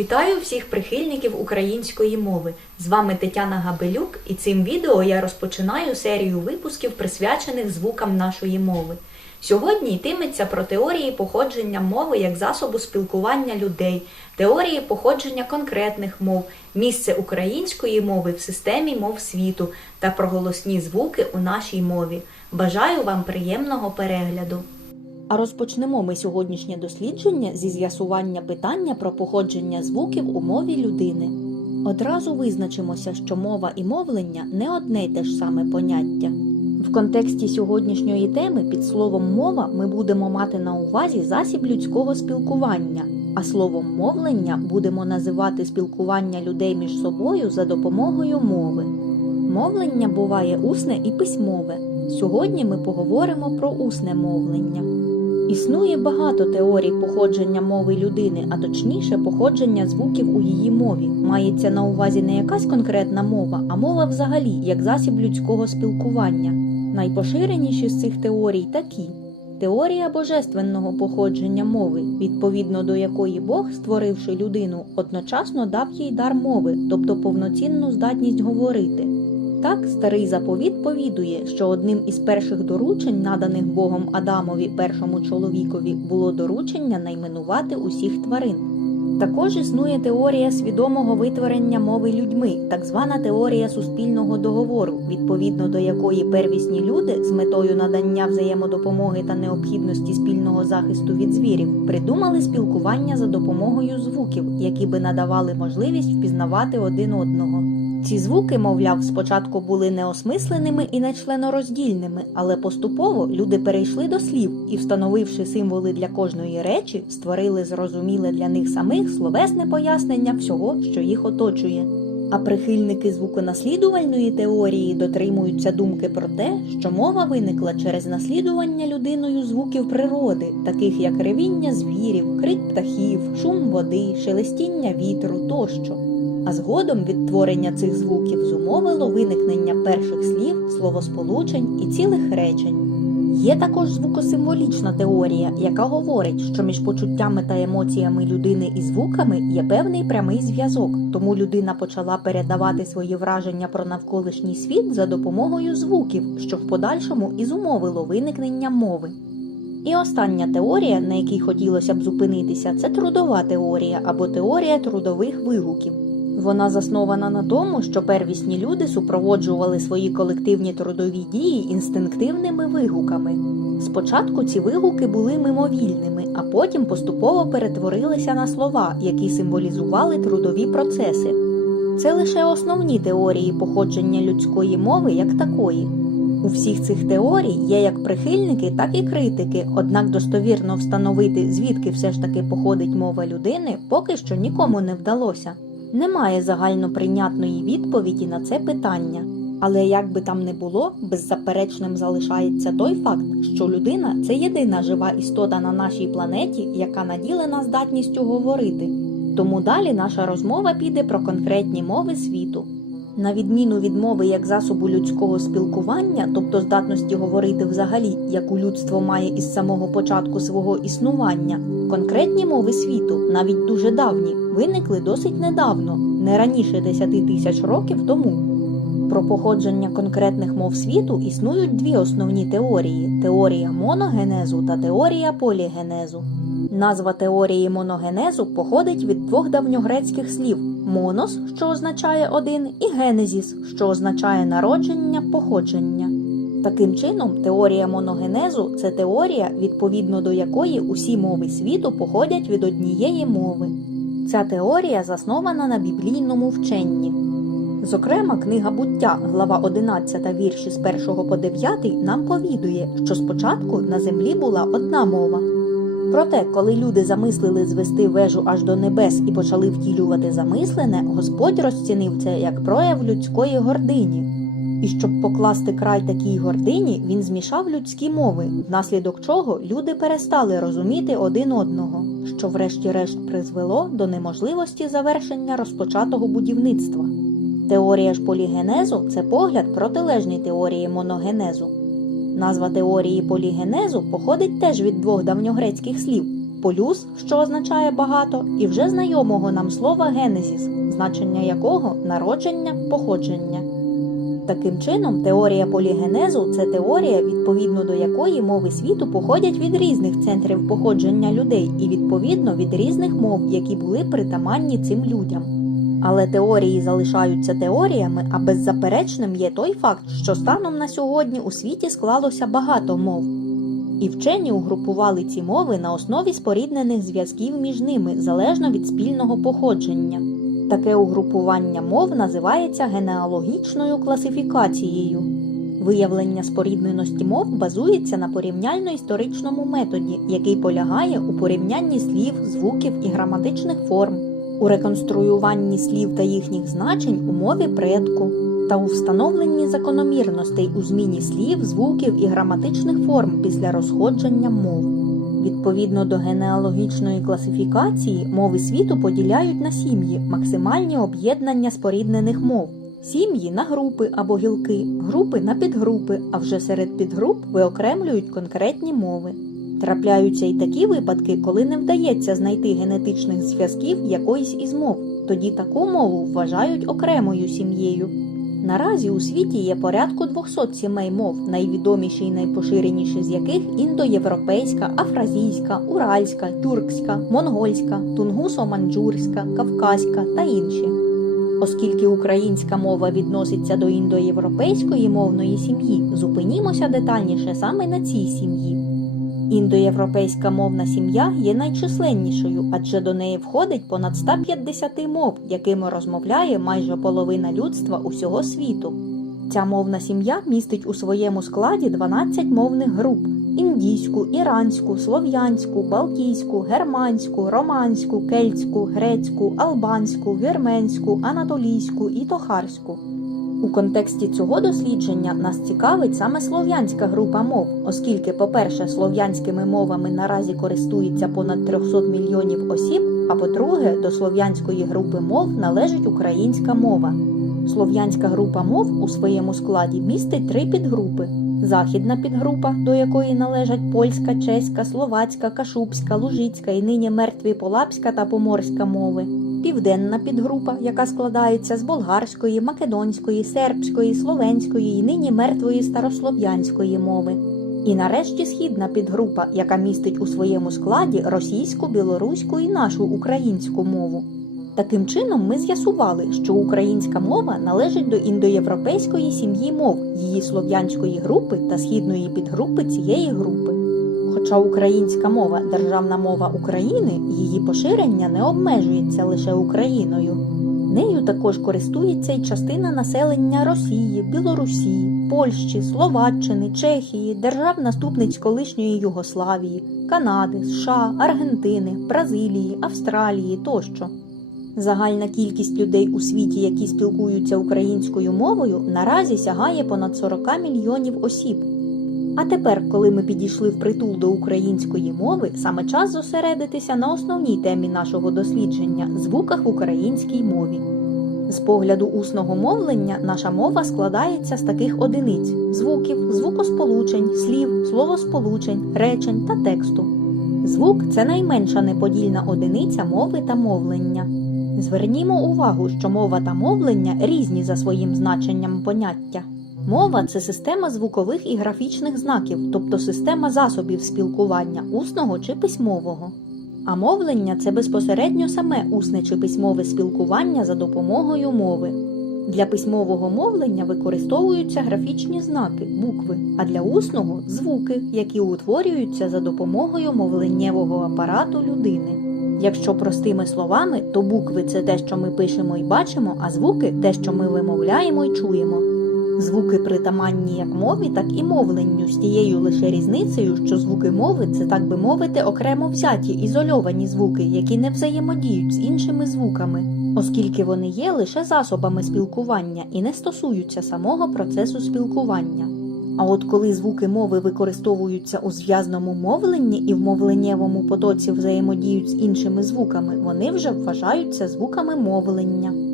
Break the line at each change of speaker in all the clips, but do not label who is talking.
Вітаю всіх прихильників української мови. З вами Тетяна Габелюк, і цим відео я розпочинаю серію випусків, присвячених звукам нашої мови. Сьогодні йтиметься про теорії походження мови як засобу спілкування людей, теорії походження конкретних мов, місце української мови в системі мов світу та про голосні звуки у нашій мові. Бажаю вам приємного перегляду! А розпочнемо ми сьогоднішнє дослідження зі з'ясування питання про походження звуків у мові людини. Одразу визначимося, що мова і мовлення не одне й те ж саме поняття. В контексті сьогоднішньої теми під словом мова ми будемо мати на увазі засіб людського спілкування, а словом мовлення будемо називати спілкування людей між собою за допомогою мови. Мовлення буває усне і письмове. Сьогодні ми поговоримо про усне мовлення. Існує багато теорій походження мови людини, а точніше походження звуків у її мові. Мається на увазі не якась конкретна мова, а мова взагалі як засіб людського спілкування. Найпоширеніші з цих теорій такі: теорія божественного походження мови, відповідно до якої Бог, створивши людину, одночасно дав їй дар мови, тобто повноцінну здатність говорити. Так, старий заповіт повідує, що одним із перших доручень, наданих Богом Адамові, першому чоловікові, було доручення найменувати усіх тварин. Також існує теорія свідомого витворення мови людьми, так звана теорія суспільного договору, відповідно до якої первісні люди з метою надання взаємодопомоги та необхідності спільного захисту від звірів придумали спілкування за допомогою звуків, які би надавали можливість впізнавати один одного. Ці звуки, мовляв, спочатку були неосмисленими і нечленороздільними, але поступово люди перейшли до слів і, встановивши символи для кожної речі, створили зрозуміле для них самих словесне пояснення всього, що їх оточує. А прихильники звуконаслідувальної теорії дотримуються думки про те, що мова виникла через наслідування людиною звуків природи, таких як ревіння звірів, крик птахів, шум води, шелестіння вітру тощо. А згодом відтворення цих звуків зумовило виникнення перших слів, словосполучень і цілих речень. Є також звукосимволічна теорія, яка говорить, що між почуттями та емоціями людини і звуками є певний прямий зв'язок, тому людина почала передавати свої враження про навколишній світ за допомогою звуків, що в подальшому і зумовило виникнення мови. І остання теорія, на якій хотілося б зупинитися, це трудова теорія або теорія трудових вигуків. Вона заснована на тому, що первісні люди супроводжували свої колективні трудові дії інстинктивними вигуками. Спочатку ці вигуки були мимовільними, а потім поступово перетворилися на слова, які символізували трудові процеси. Це лише основні теорії походження людської мови як такої. У всіх цих теорій є як прихильники, так і критики, однак достовірно встановити, звідки все ж таки походить мова людини, поки що нікому не вдалося. Немає загальноприйнятної відповіді на це питання. Але як би там не було, беззаперечним залишається той факт, що людина це єдина жива істота на нашій планеті, яка наділена здатністю говорити. Тому далі наша розмова піде про конкретні мови світу. На відміну від мови як засобу людського спілкування, тобто здатності говорити взагалі, яку людство має із самого початку свого існування, конкретні мови світу, навіть дуже давні, виникли досить недавно, не раніше 10 тисяч років тому. Про походження конкретних мов світу існують дві основні теорії: теорія моногенезу та теорія полігенезу. Назва теорії моногенезу походить від двох давньогрецьких слів монос, що означає один, і генезіс, що означає народження, походження. Таким чином, теорія моногенезу це теорія, відповідно до якої усі мови світу походять від однієї мови. Ця теорія заснована на біблійному вченні. Зокрема, книга буття, глава 11, вірші з 1 по 9 нам повідує, що спочатку на землі була одна мова. Проте, коли люди замислили звести вежу аж до небес і почали втілювати замислене, Господь розцінив це як прояв людської гордині. І щоб покласти край такій гордині, він змішав людські мови, внаслідок чого люди перестали розуміти один одного, що врешті-решт призвело до неможливості завершення розпочатого будівництва. Теорія ж полігенезу це погляд протилежний теорії моногенезу. Назва теорії полігенезу походить теж від двох давньогрецьких слів полюс, що означає багато, і вже знайомого нам слова генезіс, значення якого народження, походження. Таким чином, теорія полігенезу це теорія, відповідно до якої мови світу походять від різних центрів походження людей і відповідно від різних мов, які були притаманні цим людям. Але теорії залишаються теоріями, а беззаперечним є той факт, що станом на сьогодні у світі склалося багато мов. І вчені угрупували ці мови на основі споріднених зв'язків між ними залежно від спільного походження. Таке угрупування мов називається генеалогічною класифікацією. Виявлення спорідненості мов базується на порівняльно-історичному методі, який полягає у порівнянні слів, звуків і граматичних форм, у реконструюванні слів та їхніх значень у мові предку та у встановленні закономірностей у зміні слів, звуків і граматичних форм після розходження мов. Відповідно до генеалогічної класифікації, мови світу поділяють на сім'ї максимальні об'єднання споріднених мов. Сім'ї на групи або гілки, групи на підгрупи, а вже серед підгруп виокремлюють конкретні мови. Трапляються й такі випадки, коли не вдається знайти генетичних зв'язків якоїсь із мов. Тоді таку мову вважають окремою сім'єю. Наразі у світі є порядку 200 сімей мов, найвідоміші і найпоширеніші з яких індоєвропейська, афразійська, уральська, тюркська, монгольська, тунгусо-манджурська, кавказька та інші. Оскільки українська мова відноситься до індоєвропейської мовної сім'ї, зупинімося детальніше саме на цій сім'ї. Індоєвропейська мовна сім'я є найчисленнішою, адже до неї входить понад 150 мов, якими розмовляє майже половина людства усього світу. Ця мовна сім'я містить у своєму складі 12 мовних груп: індійську, іранську, слов'янську, балтійську, германську, романську, кельтську, грецьку, албанську, вірменську, анатолійську і тохарську. У контексті цього дослідження нас цікавить саме слов'янська група мов, оскільки, по-перше, слов'янськими мовами наразі користується понад 300 мільйонів осіб, а по-друге, до слов'янської групи мов належить українська мова. Слов'янська група мов у своєму складі містить три підгрупи: західна підгрупа, до якої належать польська, чеська, словацька, кашубська, лужицька і нині мертві полапська та поморська мови. Південна підгрупа, яка складається з болгарської, македонської, сербської, словенської і нині мертвої старослов'янської мови. І нарешті східна підгрупа, яка містить у своєму складі російську, білоруську і нашу українську мову. Таким чином, ми з'ясували, що українська мова належить до індоєвропейської сім'ї мов, її слов'янської групи та східної підгрупи цієї групи. Хоча українська мова державна мова України, її поширення не обмежується лише Україною. Нею також користується й частина населення Росії, Білорусі, Польщі, Словаччини, Чехії, держав-наступниць колишньої Югославії, Канади, США, Аргентини, Бразилії, Австралії тощо. Загальна кількість людей у світі, які спілкуються українською мовою, наразі сягає понад 40 мільйонів осіб. А тепер, коли ми підійшли впритул до української мови, саме час зосередитися на основній темі нашого дослідження звуках в українській мові. З погляду усного мовлення наша мова складається з таких одиниць: звуків, звукосполучень, слів, словосполучень, речень та тексту. Звук це найменша неподільна одиниця мови та мовлення. Звернімо увагу, що мова та мовлення різні за своїм значенням поняття. Мова це система звукових і графічних знаків, тобто система засобів спілкування усного чи письмового. А мовлення це безпосередньо саме усне чи письмове спілкування за допомогою мови. Для письмового мовлення використовуються графічні знаки, букви, а для усного звуки, які утворюються за допомогою мовленнєвого апарату людини. Якщо простими словами, то букви це те, що ми пишемо і бачимо, а звуки те, що ми вимовляємо і чуємо. Звуки притаманні як мові, так і мовленню з тією лише різницею, що звуки мови це, так би мовити, окремо взяті ізольовані звуки, які не взаємодіють з іншими звуками, оскільки вони є лише засобами спілкування і не стосуються самого процесу спілкування. А от коли звуки мови використовуються у зв'язному мовленні і в мовленнєвому потоці взаємодіють з іншими звуками, вони вже вважаються звуками мовлення.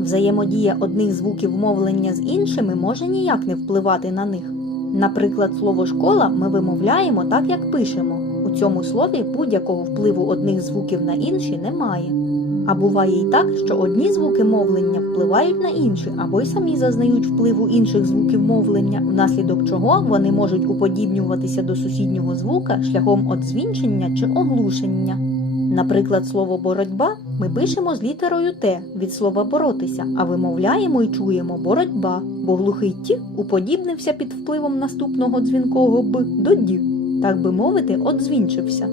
Взаємодія одних звуків мовлення з іншими може ніяк не впливати на них. Наприклад, слово школа ми вимовляємо так, як пишемо. У цьому слові будь-якого впливу одних звуків на інші немає. А буває й так, що одні звуки мовлення впливають на інші, або й самі зазнають впливу інших звуків мовлення, внаслідок чого вони можуть уподібнюватися до сусіднього звука шляхом одзвінчення чи оглушення. Наприклад, слово боротьба ми пишемо з літерою Т від слова боротися, а вимовляємо і чуємо боротьба, бо глухий ті уподібнився під впливом наступного дзвінкого б до ді, так би мовити, одзвінчився.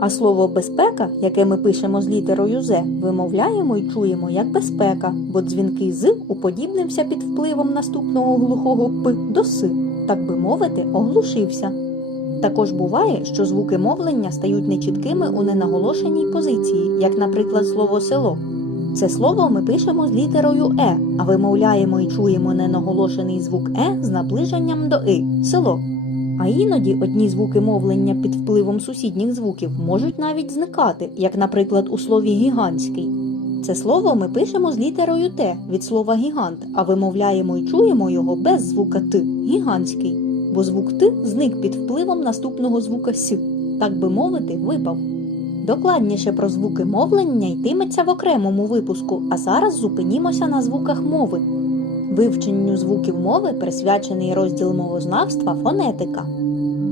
А слово безпека, яке ми пишемо з літерою З, вимовляємо і чуємо як безпека, бо дзвінки з уподібнився під впливом наступного глухого п до с, так би мовити, оглушився. Також буває, що звуки мовлення стають нечіткими у ненаголошеній позиції, як, наприклад, слово село. Це слово ми пишемо з літерою Е, а вимовляємо і чуємо ненаголошений звук Е з наближенням до И село. А іноді одні звуки мовлення під впливом сусідніх звуків можуть навіть зникати, як, наприклад, у слові гігантський. Це слово ми пишемо з літерою Т від слова гігант, а вимовляємо і чуємо його без звука Т гігантський, бо звук Т зник під впливом наступного звука С, так би мовити, випав. Докладніше про звуки мовлення йтиметься в окремому випуску, а зараз зупинімося на звуках мови. Вивченню звуків мови присвячений розділ мовознавства фонетика.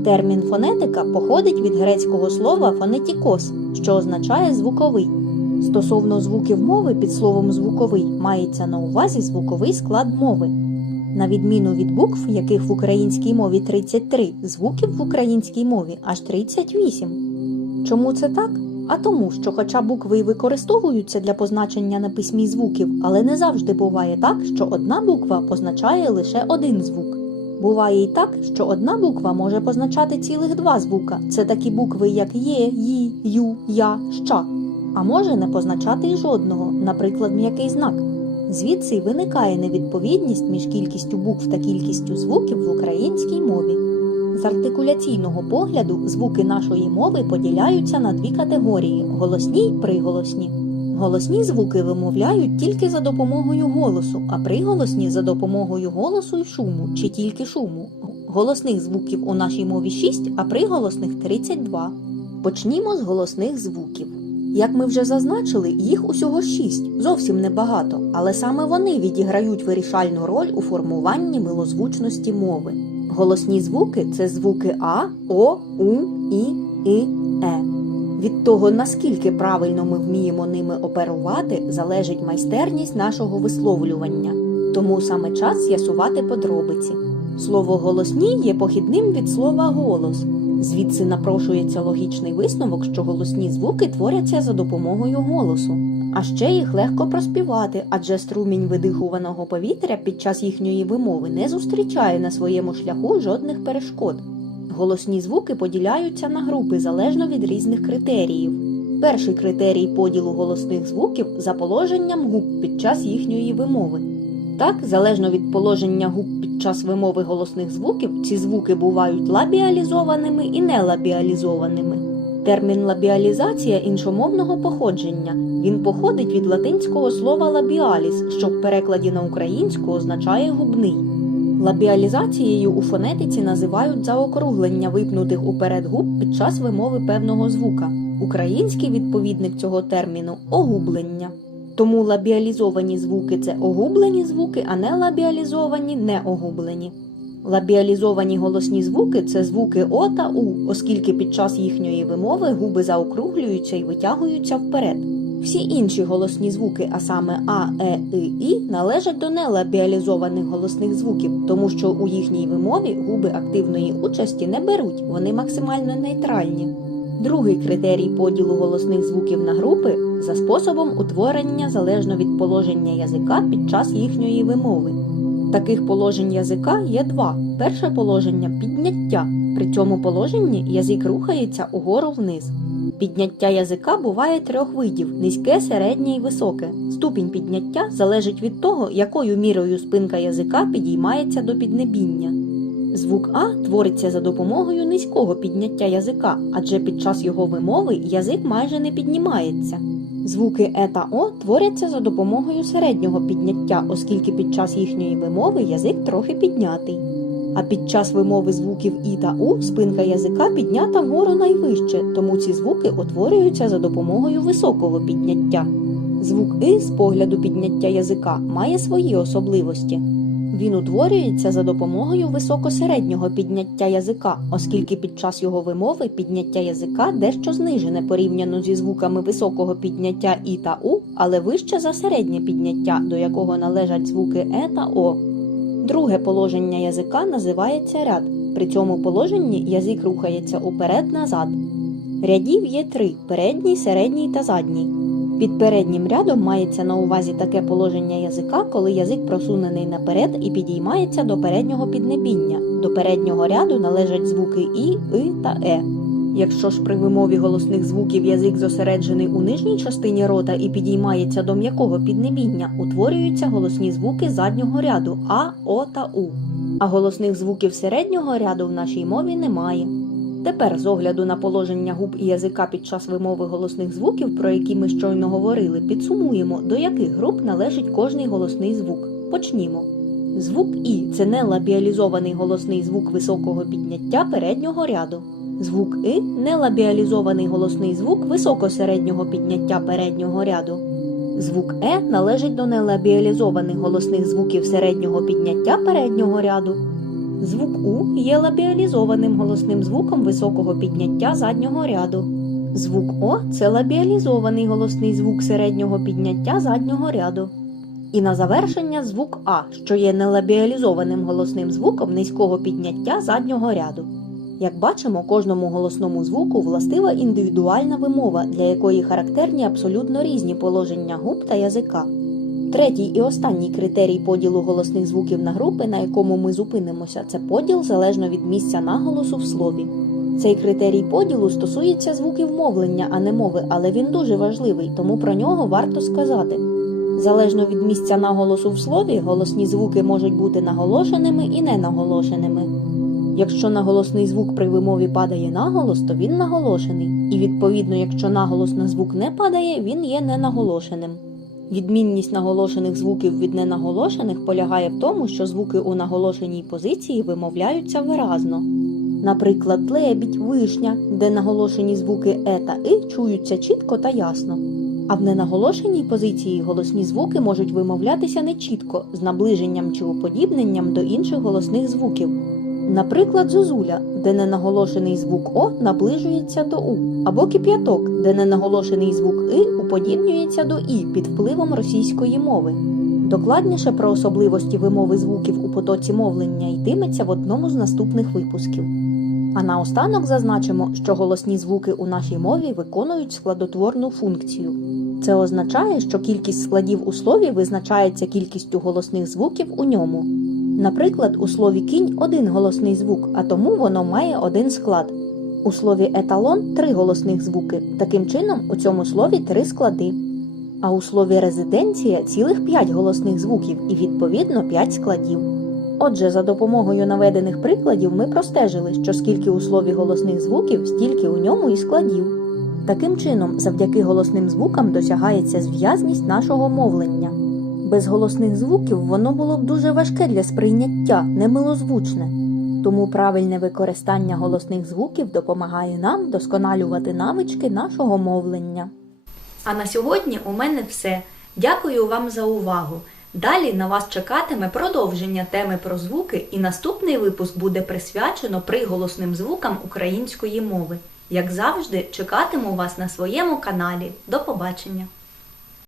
Термін фонетика походить від грецького слова фонетікос, що означає звуковий. Стосовно звуків мови під словом звуковий мається на увазі звуковий склад мови. На відміну від букв, яких в українській мові 33, звуків в українській мові аж 38. Чому це так? А тому, що хоча букви й використовуються для позначення на письмі звуків, але не завжди буває так, що одна буква позначає лише один звук. Буває й так, що одна буква може позначати цілих два звука. Це такі букви, як є, ї, ю, я, ща. А може не позначати й жодного, наприклад, м'який знак. Звідси виникає невідповідність між кількістю букв та кількістю звуків в українській мові. З артикуляційного погляду звуки нашої мови поділяються на дві категорії голосні й приголосні. Голосні звуки вимовляють тільки за допомогою голосу, а приголосні за допомогою голосу й шуму, чи тільки шуму. Голосних звуків у нашій мові 6, а приголосних 32. Почнімо з голосних звуків. Як ми вже зазначили, їх усього 6, зовсім небагато, але саме вони відіграють вирішальну роль у формуванні милозвучності мови. Голосні звуки це звуки А, О, У, І, І, Е. Від того, наскільки правильно ми вміємо ними оперувати, залежить майстерність нашого висловлювання. Тому саме час з'ясувати подробиці. Слово голосні є похідним від слова голос. Звідси напрошується логічний висновок, що голосні звуки творяться за допомогою голосу. А ще їх легко проспівати, адже струмінь видихуваного повітря під час їхньої вимови не зустрічає на своєму шляху жодних перешкод. Голосні звуки поділяються на групи залежно від різних критеріїв. Перший критерій поділу голосних звуків за положенням губ під час їхньої вимови. Так, залежно від положення губ під час вимови голосних звуків, ці звуки бувають лабіалізованими і нелабіалізованими. Термін лабіалізація іншомовного походження. Він походить від латинського слова лабіаліс, що в перекладі на українську означає губний. Лабіалізацією у фонетиці називають заокруглення випнутих уперед губ під час вимови певного звука. Український відповідник цього терміну огублення. Тому лабіалізовані звуки це огублені звуки, а не лабіалізовані неогублені. Лабіалізовані голосні звуки це звуки О та У, оскільки під час їхньої вимови губи заокруглюються і витягуються вперед. Всі інші голосні звуки, а саме А, Е, И, І, належать до нелабіалізованих голосних звуків, тому що у їхній вимові губи активної участі не беруть, вони максимально нейтральні. Другий критерій поділу голосних звуків на групи за способом утворення залежно від положення язика під час їхньої вимови. Таких положень язика є два. Перше положення підняття. При цьому положенні язик рухається угору вниз. Підняття язика буває трьох видів: низьке, середнє і високе. Ступінь підняття залежить від того, якою мірою спинка язика підіймається до піднебіння. Звук А твориться за допомогою низького підняття язика, адже під час його вимови язик майже не піднімається. Звуки Е та О творяться за допомогою середнього підняття, оскільки під час їхньої вимови язик трохи піднятий. А під час вимови звуків І та У спинка язика піднята вгору найвище, тому ці звуки утворюються за допомогою високого підняття. Звук И з погляду підняття язика має свої особливості. Він утворюється за допомогою високосереднього підняття язика, оскільки під час його вимови підняття язика дещо знижене порівняно зі звуками високого підняття І та У, але вище за середнє підняття, до якого належать звуки Е та О. Друге положення язика називається ряд. При цьому положенні язик рухається уперед-назад. Рядів є три: передній, середній та задній. Під переднім рядом мається на увазі таке положення язика, коли язик просунений наперед і підіймається до переднього піднебіння. До переднього ряду належать звуки І, И та Е. Якщо ж при вимові голосних звуків язик зосереджений у нижній частині рота і підіймається до м'якого піднебіння, утворюються голосні звуки заднього ряду А, О та У. А голосних звуків середнього ряду в нашій мові немає. Тепер, з огляду на положення губ і язика під час вимови голосних звуків, про які ми щойно говорили, підсумуємо, до яких груп належить кожний голосний звук. Почнімо. Звук І це нелабіалізований голосний звук високого підняття переднього ряду. Звук И нелабіалізований голосний звук високосереднього підняття переднього ряду. Звук Е належить до нелабіалізованих голосних звуків середнього підняття переднього ряду. Звук У є лабіалізованим голосним звуком високого підняття заднього ряду. Звук О це лабіалізований голосний звук середнього підняття заднього ряду. І на завершення звук А, що є нелабіалізованим голосним звуком низького підняття заднього ряду. Як бачимо, кожному голосному звуку властива індивідуальна вимова, для якої характерні абсолютно різні положення губ та язика. Третій і останній критерій поділу голосних звуків на групи, на якому ми зупинимося, це поділ залежно від місця наголосу в слові. Цей критерій поділу стосується звуків мовлення, а не мови, але він дуже важливий, тому про нього варто сказати. Залежно від місця наголосу в слові, голосні звуки можуть бути наголошеними і ненаголошеними. Якщо наголосний звук при вимові падає наголос, то він наголошений, і відповідно, якщо наголос на звук не падає, він є ненаголошеним. Відмінність наголошених звуків від ненаголошених полягає в тому, що звуки у наголошеній позиції вимовляються виразно. Наприклад, лебідь, вишня, де наголошені звуки е та и чуються чітко та ясно. А в ненаголошеній позиції голосні звуки можуть вимовлятися нечітко, з наближенням чи уподібненням до інших голосних звуків. Наприклад, зозуля, де ненаголошений звук О наближується до У, або кип'яток, де ненаголошений звук И уподібнюється до І під впливом російської мови. Докладніше про особливості вимови звуків у потоці мовлення йтиметься в одному з наступних випусків. А наостанок зазначимо, що голосні звуки у нашій мові виконують складотворну функцію. Це означає, що кількість складів у слові визначається кількістю голосних звуків у ньому. Наприклад, у слові кінь один голосний звук, а тому воно має один склад. У слові еталон три голосних звуки. Таким чином, у цьому слові три склади. А у слові резиденція цілих п'ять голосних звуків і відповідно п'ять складів. Отже, за допомогою наведених прикладів ми простежили, що скільки у слові голосних звуків, стільки у ньому і складів. Таким чином, завдяки голосним звукам досягається зв'язність нашого мовлення. Без голосних звуків воно було б дуже важке для сприйняття, немилозвучне. Тому правильне використання голосних звуків допомагає нам вдосконалювати навички нашого мовлення. А на сьогодні у мене все. Дякую вам за увагу. Далі на вас чекатиме продовження теми про звуки, і наступний випуск буде присвячено приголосним звукам української мови. Як завжди, чекатиму вас на своєму каналі. До побачення!